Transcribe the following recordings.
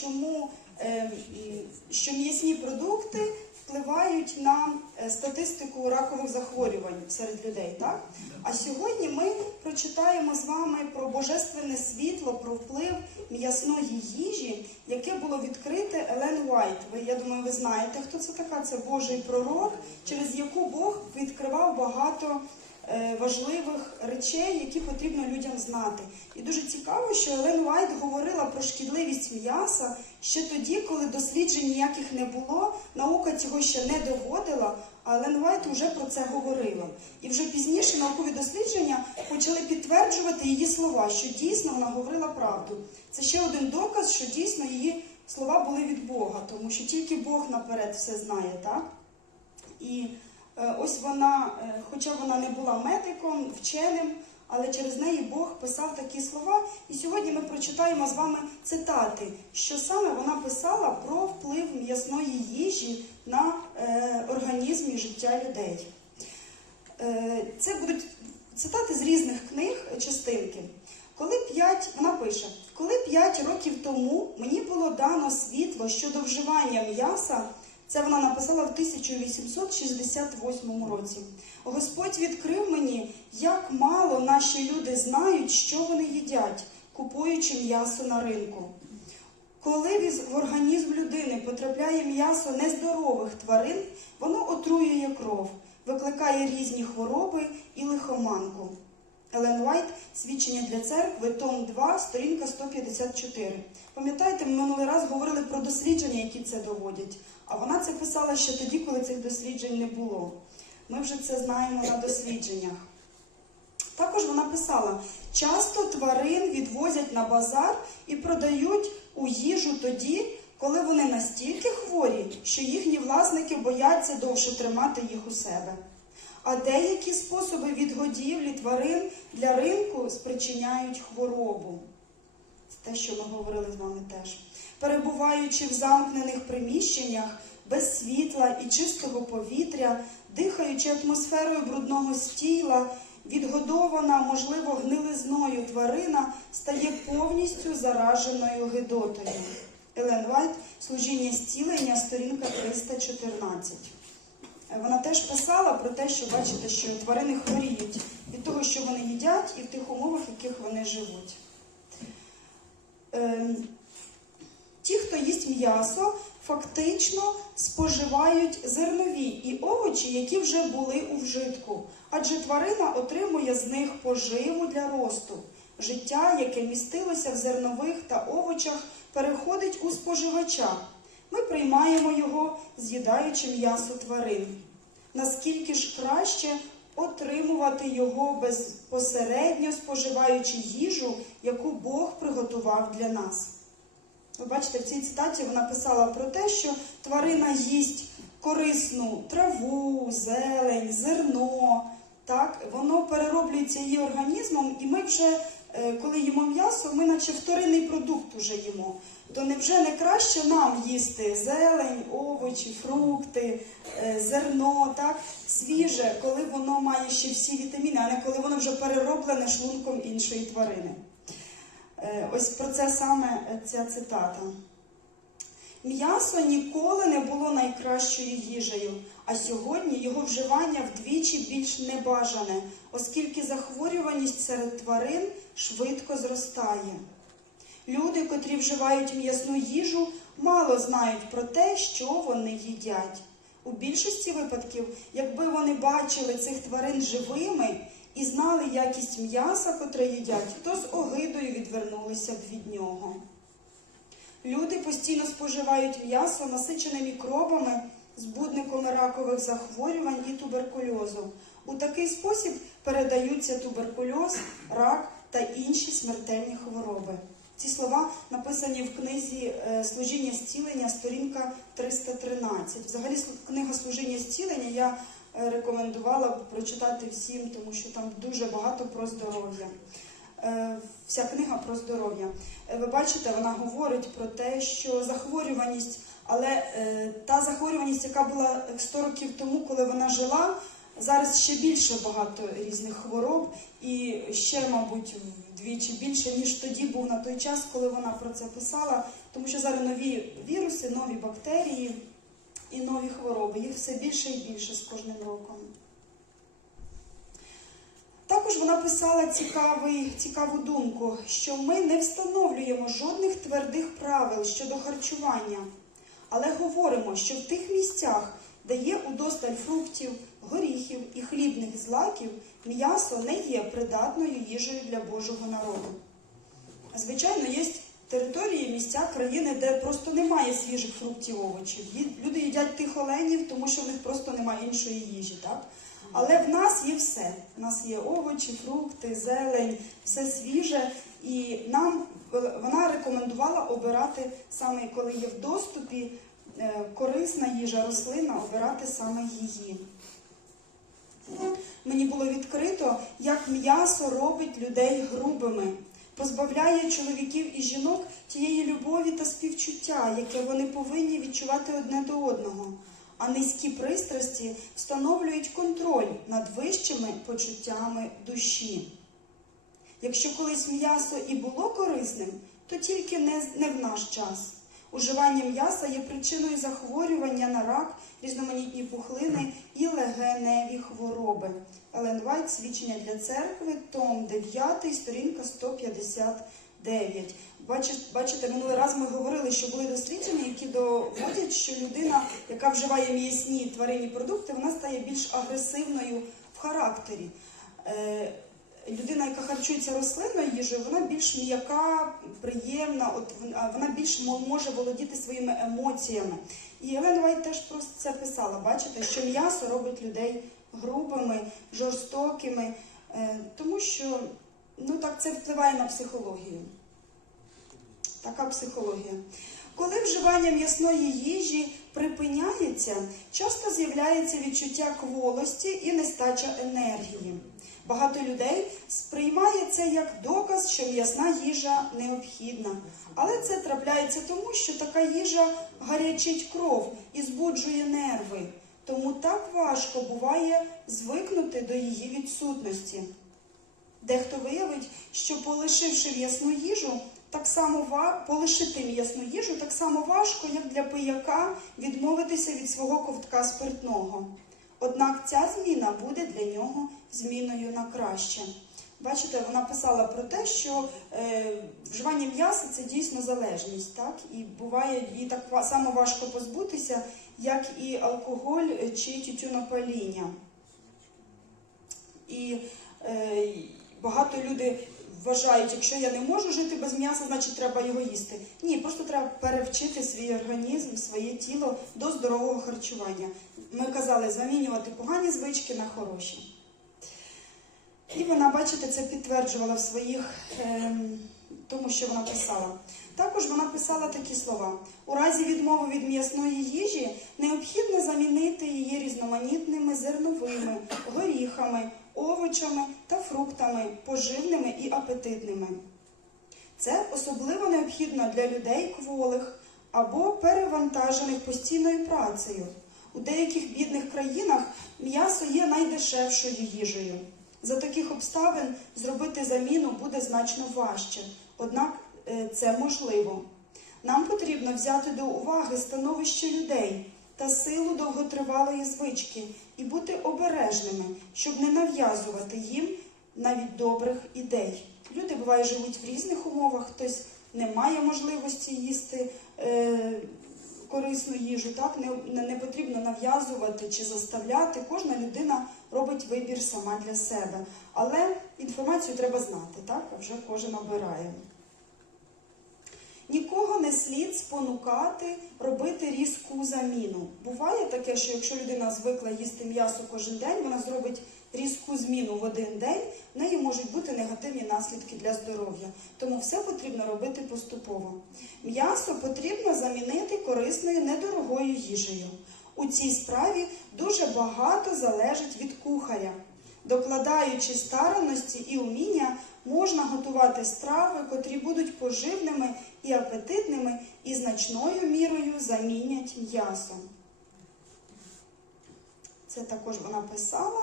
чому е, м, що м'ясні продукти впливають на е, статистику ракових захворювань серед людей. Так? А сьогодні ми прочитаємо з вами про божественне світло, про вплив м'ясної їжі, яке було відкрите Елен Уайт. Ви, я думаю, ви знаєте, хто це така. Це Божий пророк, через яку Бог відкривав багато важливих речей, які потрібно людям знати. І дуже цікаво, що Елен Уайт говорила про шкідливість м'яса ще тоді, коли досліджень ніяких не було, наука цього ще не доводила. А Елен Уайт вже про це говорила. І вже пізніше наукові дослідження почали підтверджувати її слова, що дійсно вона говорила правду. Це ще один доказ, що дійсно її слова були від Бога, тому що тільки Бог наперед все знає, так? І е, ось вона, е, хоча вона не була медиком, вченим, але через неї Бог писав такі слова. І сьогодні ми прочитаємо з вами цитати, що саме вона писала про вплив м'ясної їжі на е, організм і життя людей. Е, Це будуть цитати з різних книг е, частинки. Коли п'ять, вона пише, коли п'ять років тому мені було дано світло щодо вживання м'яса, це вона написала в 1868 році. Господь відкрив мені, як мало наші люди знають, що вони їдять, купуючи м'ясо на ринку. Коли в організм людини потрапляє м'ясо нездорових тварин, воно отруює кров, викликає різні хвороби і лихоманку. Елен свідчення для церкви, том 2, сторінка 154. Пам'ятаєте, ми минулий раз говорили про дослідження, які це доводять. А вона це писала ще тоді, коли цих досліджень не було. Ми вже це знаємо на дослідженнях. Також вона писала: часто тварин відвозять на базар і продають у їжу тоді, коли вони настільки хворі, що їхні власники бояться довше тримати їх у себе. А деякі способи відгодівлі тварин для ринку спричиняють хворобу. Це те, що ми говорили з вами теж. Перебуваючи в замкнених приміщеннях без світла і чистого повітря, дихаючи атмосферою брудного стіла, відгодована, можливо, гнилизною тварина стає повністю зараженою гидотою. Елен Вайт, служіння зцілення, сторінка 314. Вона теж писала про те, що бачите, що тварини хворіють від того, що вони їдять, і в тих умовах, в яких вони живуть. Ем, Ті, хто їсть м'ясо, фактично споживають зернові і овочі, які вже були у вжитку, адже тварина отримує з них поживу для росту. Життя, яке містилося в зернових та овочах, переходить у споживача. Ми приймаємо його, з'їдаючи м'ясо тварин. Наскільки ж краще отримувати його безпосередньо споживаючи їжу, яку Бог приготував для нас. Ви бачите, в цій цитаті вона писала про те, що тварина їсть корисну траву, зелень, зерно. Так, воно перероблюється її організмом, і ми вже, коли їмо м'ясо, ми наче вторинний продукт уже їмо. То невже не краще нам їсти зелень, овочі, фрукти, е, зерно, так, свіже, коли воно має ще всі вітаміни, а не коли воно вже перероблене шлунком іншої тварини. Е, Ось про це саме е, ця цитата. М'ясо ніколи не було найкращою їжею, а сьогодні його вживання вдвічі більш небажане, оскільки захворюваність серед тварин швидко зростає. Люди, котрі вживають м'ясну їжу, мало знають про те, що вони їдять. У більшості випадків, якби вони бачили цих тварин живими і знали якість м'яса, котре їдять, то з огидою відвернулися б від нього. Люди постійно споживають м'ясо, насичене мікробами, збудниками ракових захворювань і туберкульозу. У такий спосіб передаються туберкульоз, рак та інші смертельні хвороби. Ці слова написані в книзі е, Служіння зцілення, сторінка 313. Взагалі, книга Служіння зцілення я е, рекомендувала прочитати всім, тому що там дуже багато про здоров'я. Е, Вся книга про здоров'я. Е, Ви бачите, вона говорить про те, що захворюваність, але е, та захворюваність, яка була 100 років тому, коли вона жила, Зараз ще більше багато різних хвороб, і ще, мабуть, вдвічі більше, ніж тоді був на той час, коли вона про це писала, тому що зараз нові віруси, нові бактерії і нові хвороби. Їх все більше і більше з кожним роком. Також вона писала цікавий, цікаву думку, що ми не встановлюємо жодних твердих правил щодо харчування, але говоримо, що в тих місцях, де є удосталь фруктів, горіхів і хлібних злаків, м'ясо не є придатною їжею для Божого народу. Звичайно, є території, місця країни, де просто немає свіжих фруктів, овочів. Люди їдять тих оленів, тому що в них просто немає іншої їжі. Так? Але в нас є все. У нас є овочі, фрукти, зелень, все свіже. І нам вона рекомендувала обирати саме коли є в доступі е, корисна їжа, рослина, обирати саме її. Мені було відкрито, як м'ясо робить людей грубими, позбавляє чоловіків і жінок тієї любові та співчуття, яке вони повинні відчувати одне до одного а низькі пристрасті встановлюють контроль над вищими почуттями душі. Якщо колись м'ясо і було корисним, то тільки не в наш час. Уживання м'яса є причиною захворювання на рак, різноманітні пухлини і легеневі хвороби. Елен Вайт, свідчення для церкви, том 9, сторінка 150. 9. Бачите, минулий раз ми говорили, що були дослідження, які доводять, що людина, яка вживає м'ясні тваринні продукти, вона стає більш агресивною в характері. Е, людина, яка харчується рослинною їжею, вона більш м'яка, приємна, от вона більш може володіти своїми емоціями. І Елен Вайт теж про це писала. Бачите, що м'ясо робить людей грубими, жорстокими, е, тому що ну так це впливає на психологію. Така психологія. Коли вживання м'ясної їжі припиняється, часто з'являється відчуття кволості і нестача енергії. Багато людей сприймає це як доказ, що м'ясна їжа необхідна. Але це трапляється тому, що така їжа гарячить кров і збуджує нерви. Тому так важко буває звикнути до її відсутності. Дехто виявить, що полишивши м'ясну їжу, так само полишити м'ясну їжу так само важко, як для пияка відмовитися від свого ковтка спиртного. Однак ця зміна буде для нього зміною на краще. Бачите, вона писала про те, що е, вживання м'яса це дійсно залежність, так? І буває її так само важко позбутися, як і алкоголь чи тютюнопаління. І е, багато людей вважають, якщо я не можу жити без м'яса, значить треба його їсти. Ні, просто треба перевчити свій організм, своє тіло до здорового харчування. Ми казали замінювати погані звички на хороші. І вона, бачите, це підтверджувала в своїх ем, тому, що вона писала. Також вона писала такі слова: у разі відмови від м'ясної їжі необхідно замінити її різноманітними зерновими, горіхами, овочами та фруктами, поживними і апетитними. Це особливо необхідно для людей кволих або перевантажених постійною працею. У деяких бідних країнах м'ясо є найдешевшою їжею. За таких обставин зробити заміну буде значно важче, однак е, це можливо. Нам потрібно взяти до уваги становище людей та силу довготривалої звички і бути обережними, щоб не нав'язувати їм навіть добрих ідей. Люди буває живуть в різних умовах, хтось не має можливості їсти е, корисну їжу, так не, не, потрібно нав'язувати чи заставляти. Кожна людина робить вибір сама для себе. Але інформацію треба знати, так? А вже кожен обирає. Нікого не слід спонукати робити різку заміну. Буває таке, що якщо людина звикла їсти м'ясо кожен день, вона зробить різку зміну в один день, в неї можуть бути негативні наслідки для здоров'я. Тому все потрібно робити поступово. М'ясо потрібно замінити корисною недорогою їжею. У цій справі дуже багато залежить від кухаря. Докладаючи старанності і уміння, можна готувати страви, котрі будуть поживними і апетитними, і значною мірою замінять м'ясо. Це також вона писала.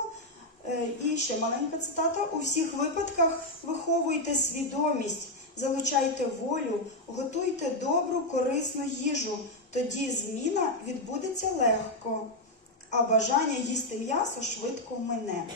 Е, І ще маленька цитата. У всіх випадках виховуйте свідомість, залучайте волю, готуйте добру, корисну їжу. Тоді зміна відбудеться легко, а бажання їсти м'ясо швидко мине.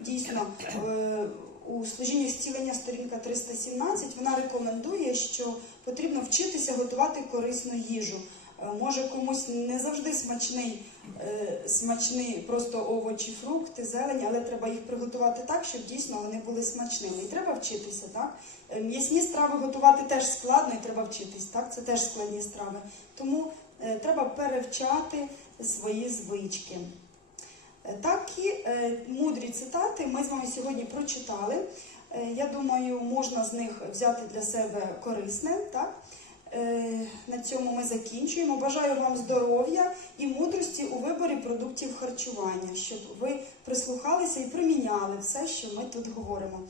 Дійсно, е, у служінні зцілення сторінка 317 вона рекомендує, що потрібно вчитися готувати корисну їжу. Е, Може комусь не завжди смачний, е, смачний просто овочі, фрукти, зелень, але треба їх приготувати так, щоб дійсно вони були смачними. І треба вчитися, так? Е, М'ясні страви готувати теж складно і треба вчитись, так? Це теж складні страви. Тому треба перевчати свої звички. Такі е, мудрі цитати ми з вами сьогодні прочитали. Е, Я думаю, можна з них взяти для себе корисне. Так? Е, На цьому ми закінчуємо. Бажаю вам здоров'я і мудрості у виборі продуктів харчування, щоб ви прислухалися і приміняли все, що ми тут говоримо.